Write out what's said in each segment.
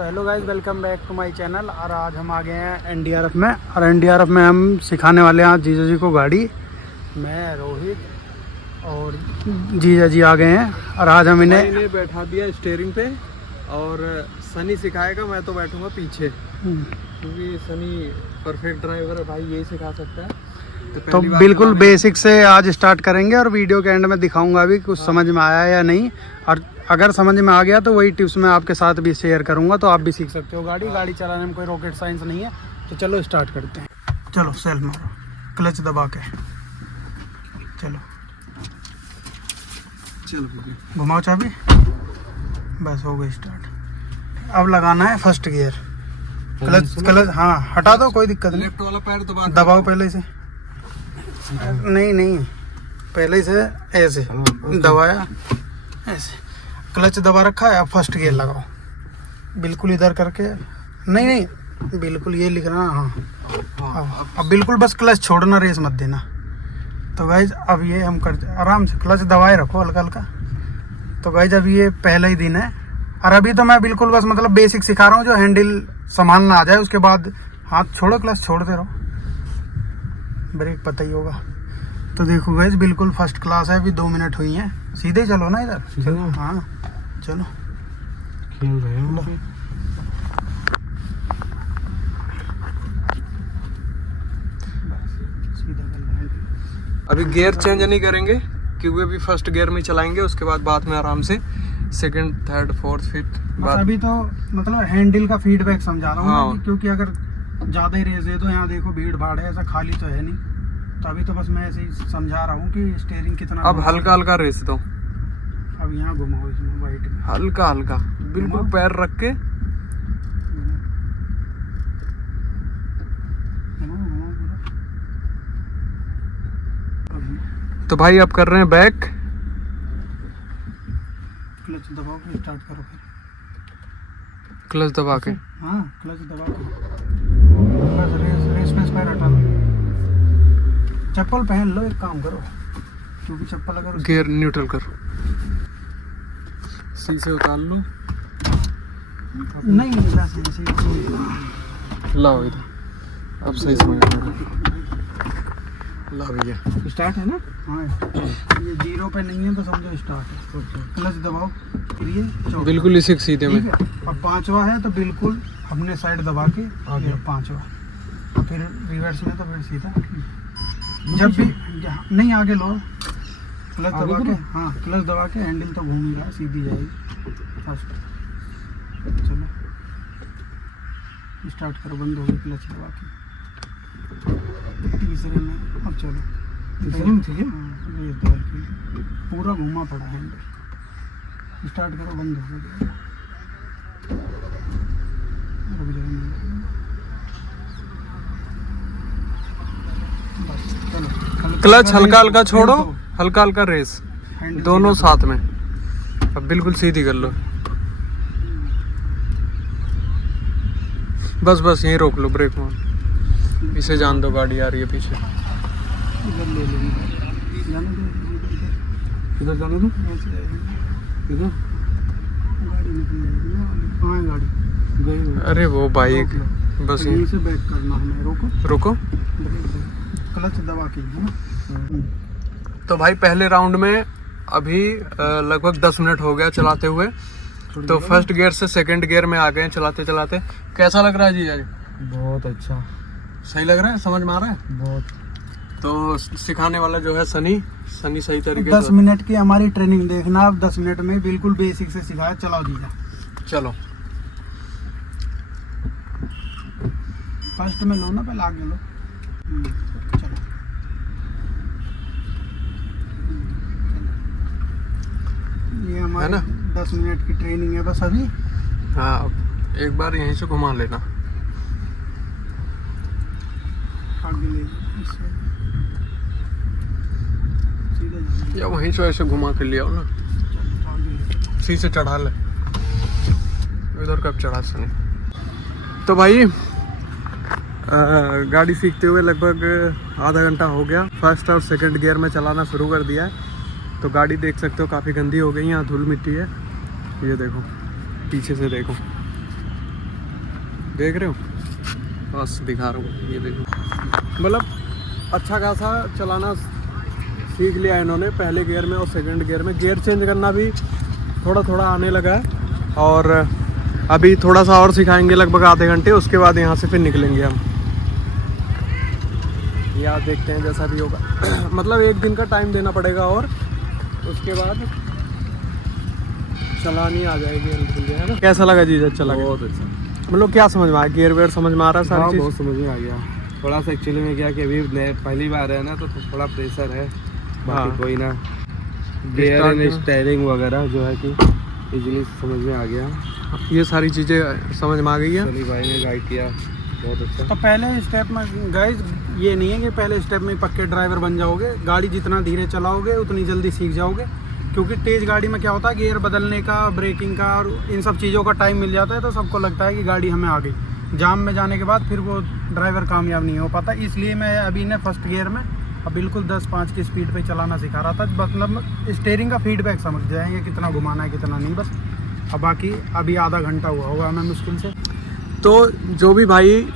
तो hello guys, welcome back to my channel. और आज हम आ गए हैं एनडीआरएफ में, और एनडीआरएफ में हम सिखाने वाले हैं आज जीजा जी को गाड़ी। मैं रोहित और जीजा जी आ गए हैं, और आज हम इन्हें बैठा दिया स्टीयरिंग पे और सनी सिखाएगा, मैं तो बैठूंगा पीछे क्योंकि सनी परफेक्ट ड्राइवर है भाई, यही सिखा सकता है। तो बिल्कुल बेसिक से आज स्टार्ट करेंगे और वीडियो के एंड में दिखाऊंगा भी कुछ समझ में आया या नहीं, और अगर समझ में आ गया तो वही टिप्स मैं आपके साथ भी शेयर करूंगा, तो आप भी सीख सकते हो। गाड़ी चलाने में कोई रॉकेट साइंस नहीं है। तो चलो स्टार्ट करते हैं। चलो सेल्फ मारो, क्लच दबा के चलो घुमाओ चाबी, बस हो गई स्टार्ट। अब लगाना है फर्स्ट गियर। क्लच हाँ हटा दो, कोई दिक्कत नहीं। लेफ्ट वाला पैर दबाओ पहले से, नहीं पहले से ऐसे दबाया, ऐसे क्लच दबा रखा है। अब फर्स्ट गियर लगाओ, बिल्कुल इधर करके, नहीं बिल्कुल ये लिखना। हाँ अब बिल्कुल बस क्लच छोड़ना, रेस मत देना। तो गाइज अब ये हम करते आराम से, क्लच दबाए रखो हल्का हल्का। तो गाइज अब ये पहला ही दिन है, और अभी तो मैं बिल्कुल बस मतलब बेसिक सिखा रहा हूँ, जो हैंडल संभालना आ जाए। उसके बाद हाथ छोड़ो, क्लच छोड़ते रहो, ब्रेक पता ही होगा। तो देखो गाइज बिल्कुल फर्स्ट क्लास है। अभी 2 मिनट हुई हैं, सीधे चलो ना इधर। हाँ चलो खेल रहे हैं। अभी गियर चेंज नहीं करेंगे क्योंकि अभी फर्स्ट गियर में चलाएंगे, उसके बाद में आराम से सेकंड, थर्ड, फोर्थ, फिफ्थ। अभी तो मतलब हैंडल का फीडबैक समझा रहा हूँ। हाँ। क्योंकि अगर ज़्यादा ही रेस दे दो, यहाँ देखो भीड़ भाड़ है, ऐसा खाली तो है नहीं। तो अभी तो बस मैं ऐसे ही समझा रहा हूँ कि स्टीयरिंग कितना। अब हल्का हल्का रेस दो, अब यहाँ घुमाओ इसमें वाइट में, हल्का हल्का बिल्कुल पैर रख के। तो भाई अब कर रहे हैं बैक। क्लच दबाओ के स्टार्ट करो फिर। क्लच दबा के, हाँ क्लच दबा के बस रेस पे पैर हटा लो। चप्पल पहन लो, एक काम करो, क्योंकि चप्पल अगर गियर न्यूट्रल करो, शीशे उतार लो। नहीं लाओ इधर, अब सही समझ में। ला भैया स्टार्ट है ना। हाँ ये 0 पे नहीं है तो समझो स्टार्ट है। क्लच दबाओ, फिर ये चौथा, बिल्कुल इसी के सीधे में। ठीक है। और 5वां है तो बिल्कुल अपने साइड दबा के आगे 5वां, और फिर रिवर्स में तो फिर सीधा। जब भी नहीं आगे लो, क्लच दबा के, हाँ क्लच दबा के हैंडल तो घूमेगा, सीधी जाएगी फर्स्ट। चलो स्टार्ट करो, बंद हो गई क्लच दबा के। तीसरे में अब चलो, तीसरे में ठीक है। रेस दौड़ के पूरा घूमा पड़ा हैंडल। स्टार्ट करो, बंद हो गया, रुक जाएंगे। बस चलो, क्लच हल्का हल्का छोड़ो, हल्का हल्का रेस, हैंडल दोनों साथ में। अब बिल्कुल सीधी कर लो, बस यहीं रोक लो, ब्रेक मार। इसे जान दो, गाड़ी आ रही है पीछे। इधर ले लेंगे, जाने दो, इधर जाने दो, इधर गाड़ी निकल जाएगी ना। कहाँ है गाड़ी? गई। अरे वो बाइक, बस यहीं से बैक करना हमें। रुको। क्लच दबा के है ना। तो भाई पहले राउंड में अभी लगभग 10 मिनट हो गया चलाते हुए। तो फर्स्ट गियर से सेकंड गियर में आ गए चलाते चलाते। कैसा लग रहा है जीजा जी? बहुत अच्छा, सही लग रहा है, समझ में आ रहा है बहुत। तो सिखाने वाला जो है सनी सही तरीके 10 से। मिनट की हमारी ट्रेनिंग देखना। आप 10 मिनट में बिल्कुल बेसिक से सिखाया। चलाओ जीजा, चलो फर्स्ट में लो ना, पहले आगे लो। चलो ये हमारी 10 मिनट की ट्रेनिंग है बस अभी। हाँ, अब एक बार यहीं से घुमा लेना, आगे ले लो, सीधे जाना। या वहीं से ऐसे घुमा कर लिया हो ना, चलो, आगे ले। सी से चढ़ा ले। इधर कब चढ़ा सनी? तो भाई गाड़ी सीखते हुए लगभग आधा घंटा हो गया। फर्स्ट और सेकंड गियर में चलाना शुरू कर दिया है। तो गाड़ी देख सकते हो काफ़ी गंदी हो गई, यहाँ धूल मिट्टी है। ये देखो, पीछे से देखो, देख रहे हो, बस दिखा रहा हूँ, ये देखो। मतलब अच्छा खासा चलाना सीख लिया इन्होंने पहले गियर में और सेकंड गियर में। गियर चेंज करना भी थोड़ा थोड़ा आने लगा है और अभी थोड़ा सा और सिखाएंगे, लगभग आधे घंटे, उसके बाद यहाँ से फिर निकलेंगे हम। या देखते हैं जैसा भी होगा। मतलब एक दिन का टाइम देना पड़ेगा और उसके बाद चलानी आ जाएगी हल्की, है ना। कैसा लगा जीजा चला के? बहुत अच्छा, मतलब क्या समझ में आया, गियर वेयर समझ में आ रहा है सारी चीज़? बहुत समझ में आ गया। थोड़ा सा एक्चुअली में क्या कि अभी पहली बार है ना, तो थोड़ा प्रेशर है, बाकी कोई ना। गियर एंड स्टीयरिंग वगैरह जो है कि इजीली समझ में आ गया, ये सारी चीज़ें समझ में आ गई है। सनी भाई ने गाइड किया, बहुत अच्छा। तो पहले स्टेप में गाइस ये नहीं है कि पहले स्टेप में पक्के ड्राइवर बन जाओगे। गाड़ी जितना धीरे चलाओगे उतनी जल्दी सीख जाओगे, क्योंकि तेज़ गाड़ी में क्या होता है, गियर बदलने का, ब्रेकिंग का और इन सब चीज़ों का टाइम मिल जाता है, तो सबको लगता है कि गाड़ी हमें आ गई। जाम में जाने के बाद फिर वो ड्राइवर कामयाब नहीं हो पाता। इसलिए मैं अभी ने फर्स्ट गियर में अब बिल्कुल 10-5 की स्पीड पे चलाना सिखा रहा था। मतलब स्टीयरिंग का फीडबैक समझ जाएंगे, कितना घुमाना है कितना नहीं, बस। अब बाकी अभी आधा घंटा हुआ होगा हमें मुश्किल से। तो जो भी भाई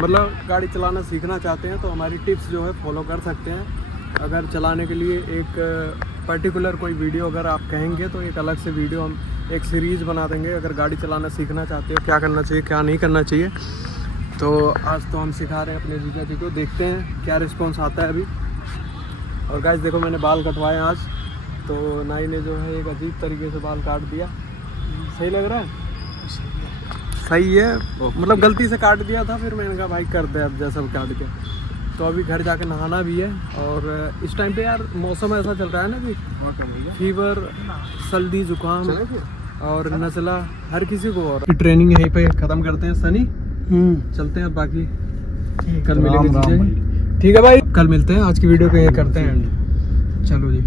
मतलब गाड़ी चलाना सीखना चाहते हैं तो हमारी टिप्स जो है फॉलो कर सकते हैं। अगर चलाने के लिए एक पर्टिकुलर कोई वीडियो अगर आप कहेंगे तो एक अलग से वीडियो हम एक सीरीज़ बना देंगे। अगर गाड़ी चलाना सीखना चाहते हो, क्या करना चाहिए क्या नहीं करना चाहिए। तो आज तो हम सिखा रहे हैं अपने जीजा जी को, देखते हैं क्या रिस्पॉन्स आता है अभी। और गाइस देखो, मैंने बाल कटवाए आज, तो नाई ने जो है एक अजीब तरीके से बाल काट दिया। सही लग रहा है? सही है, मतलब गलती से काट दिया था, फिर मैंने कहा भाई कर दे अब जैसा काट के। तो अभी घर जाके नहाना भी है। और इस टाइम पे यार मौसम ऐसा चल रहा है ना कि फीवर, सर्दी, जुकाम और नज़ला हर किसी को। और ट्रेनिंग यहीं पे ख़त्म करते हैं सनी, चलते हैं। बाकी कल मिलेंगे। ठीक है भाई, कल मिलते हैं। आज की वीडियो को यहीं करते हैं एंड। चलो जी।